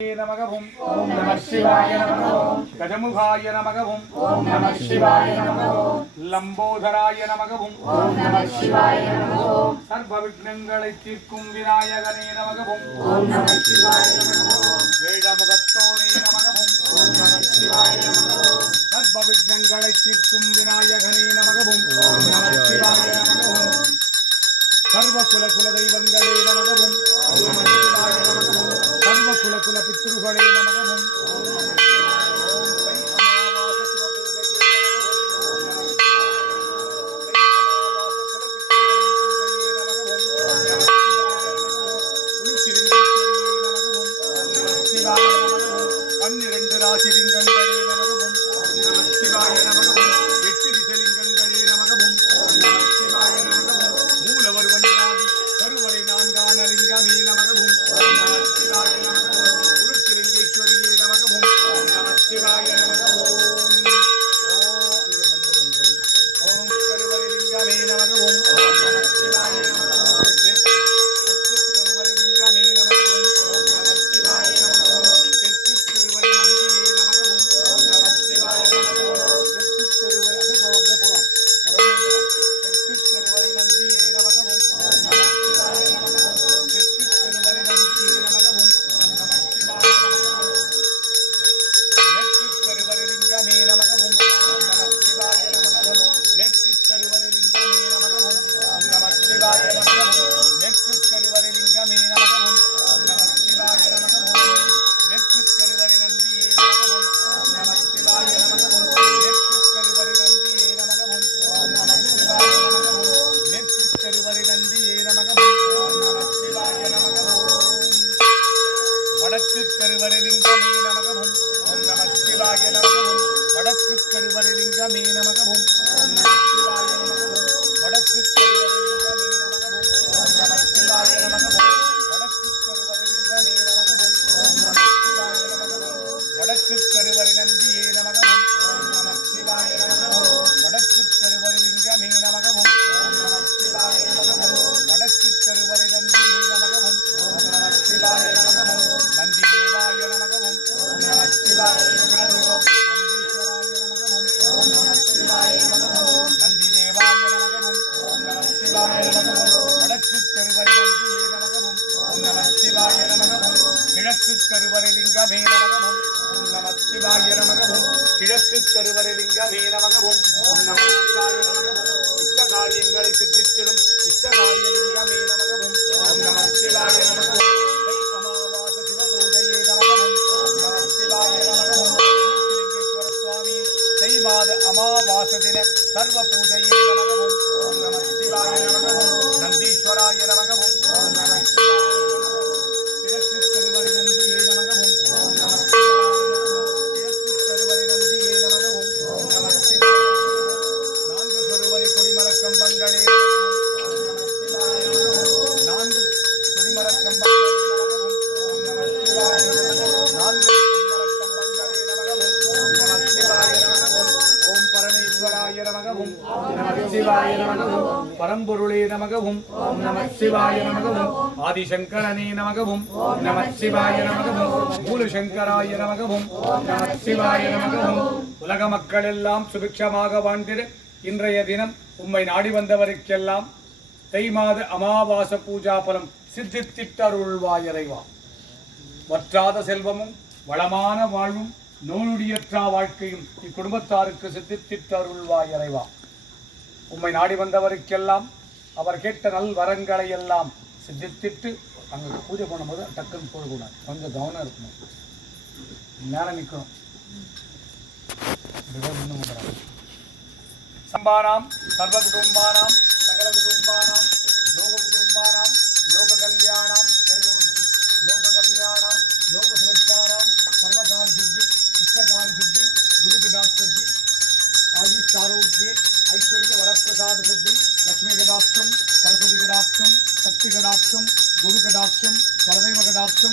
नमः ओम नमः शिवाय नमः गजमुखाय नमः ओम नमः शिवाय नमः लंबोदराय नमः ओम नमः शिवाय नमः सर्वविघ्नங்களை தீர்க்கும் விநாயகனே நமக ஓம் நமः शिवाय नमः வேடமுகத்தோனே நமக ஓம் நமः शिवाय नमः सर्वविघ्नங்களை தீர்க்கும் விநாயகனே நமக ஓம் நமः शिवाय नमः सर्व कुल தெய்வங்களே நமக ஓம் நமः शिवाय नमः सर्व कुल पितृगणे नमः परंपुरुळे नमः ओम नमः शिवाय नमः आदिशंकरने नमः ओम नमः शिवाय नमः मूलशंकराय नमः ओम नमः शिवाय नमः உலக மக்கள் எல்லாம் சுபிக்ஷமாக வாழ்ந்திட இன்றைய தினம் உம்மை நாடி வந்தவருக்கெல்லாம் தை மாத அமாவாசை பூஜா பலம் சித்தித்திட்டருள்வாய் இறைவா. வற்றாத செல்வமும் வளமான வாழ்வும் நோயுடியற்றா வாழ்க்கையும் இக்குடும்பத்தாருக்கு சித்தித்திட்டருள்வாய் இறைவா. உம்மை நாடி வந்தவருக்கெல்லாம் அவர் கேட்ட நல் வரங்களை எல்லாம் சித்தித்திட்டு அங்கே பூஜை பண்ணும்போது டக்குன்னு போடக்கூடாது, கொஞ்சம் கவனம் இருக்கணும், நேரம் நிற்கணும். சம்பானாம் சர்வ குடும்பானாம் சகல குடும்பானாம் லோக குடும்பானாம் லோக கல்யாணாம் லோக கல்யாணாம் லோக சுரட்சானாம் சர்வகாரி சித்தி இஷ்டகாரி சித்தி குருபிடாக் சித்தி आयुष आरोग्य ऐश्वर्य वरप्रसाद सिद्धि लक्ष्मी कटाक्षम सरस्वती कटाक्षम शक्ति कटाक्षम गुरु कटाक्षम वरदैव कटाक्षम